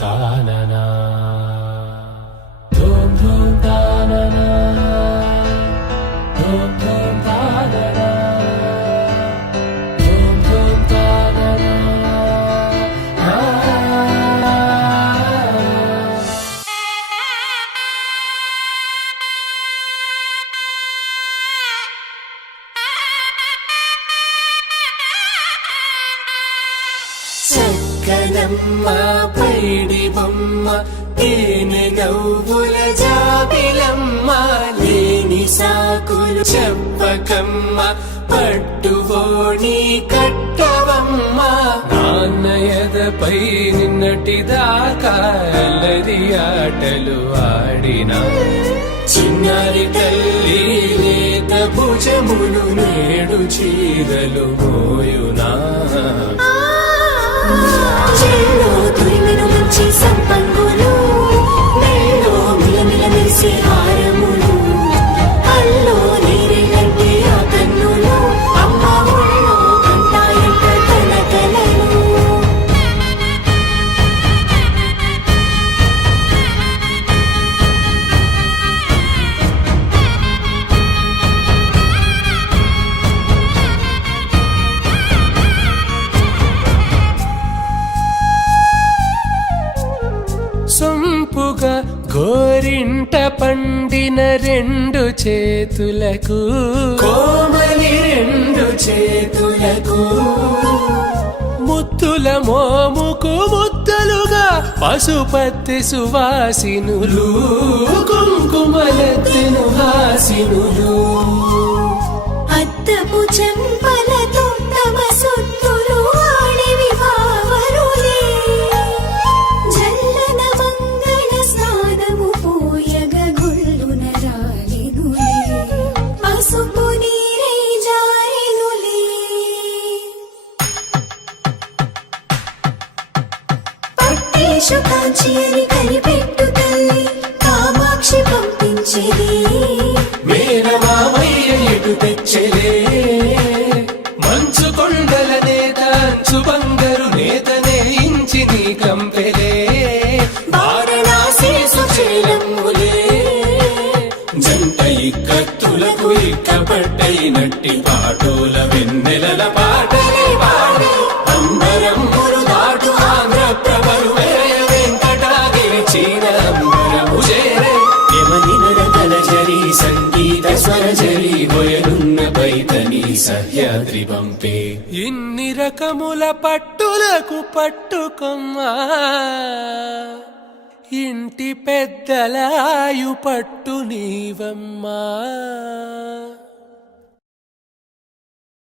తాననా ధూమ్ ధూమ్ తాననా ధూమ్ ధూమ్ తాననా ధూమ్ ధూమ్ తాననా చక్కనమ్మ పైడి బొమ్మ తేనె నవ్వుల జాబిలమ్మ లేని సాకులు చెప్పకమ్మ పట్టువోణి కట్టవమ్మ నాన్నయదపై నిన్నటిదాకా అల్లరి ఆటలు ఆడినా చిన్నారి తల్లి లేత భుజములు నేడు చీరలు మోయునా చెల్లో తురిమెను మంచి సంపంగులు మెల్లో మిలమిల మెరిసే హారములు అల్లో నీరెళ్ళంటే ఆ కన్నులు అమ్మ ఒళ్ళో కంటాయంట తన కలలు సొంపుగా గోరింట పండిన రెండు చేతులకు కోమలి రెండు చేతులకు ముత్తుల మోముకు ముద్దలుగా పశుపతి సువాసినులు కుంకుమలెత్తెను హాసినులు అద్దపు చెంపలతో తమ సొత్తులు ఆడివి బావరులే జల్లన మంగళ స్నానము పోయగ గొల్లున రాలినులే పసుపు నీరై జారినులే పట్టేశు కాంచి అని కనిపెట్టు తల్లి కామాక్షి పంపించేది మేనమామయ్య ఎటు తెచ్చలే మంచు కొండల నేత అంచు బంగారు నేతనే ఇంచి నీ కంపెలే వారణాసి సుచేలమ్ములే జంట ఇక్కత్తులకు ఇక్కపట్టైనట్టి పాటోల వెన్నెలల పాటలే పాడే అంబరమ్ములు దాటు ఆంధ్ర ప్రభలు వేయ వెంకటాగిరి చీన అంబరము చేరే యమనినద కలజరి సంగీత స్వరజరి బొయలున్న పైతని సహ్యాద్రి పంపే ఇన్ని రకముల పట్టులకు పట్టుకొమ్మా ఇంటి పెద్దలాయు పట్టు నీవమ్మా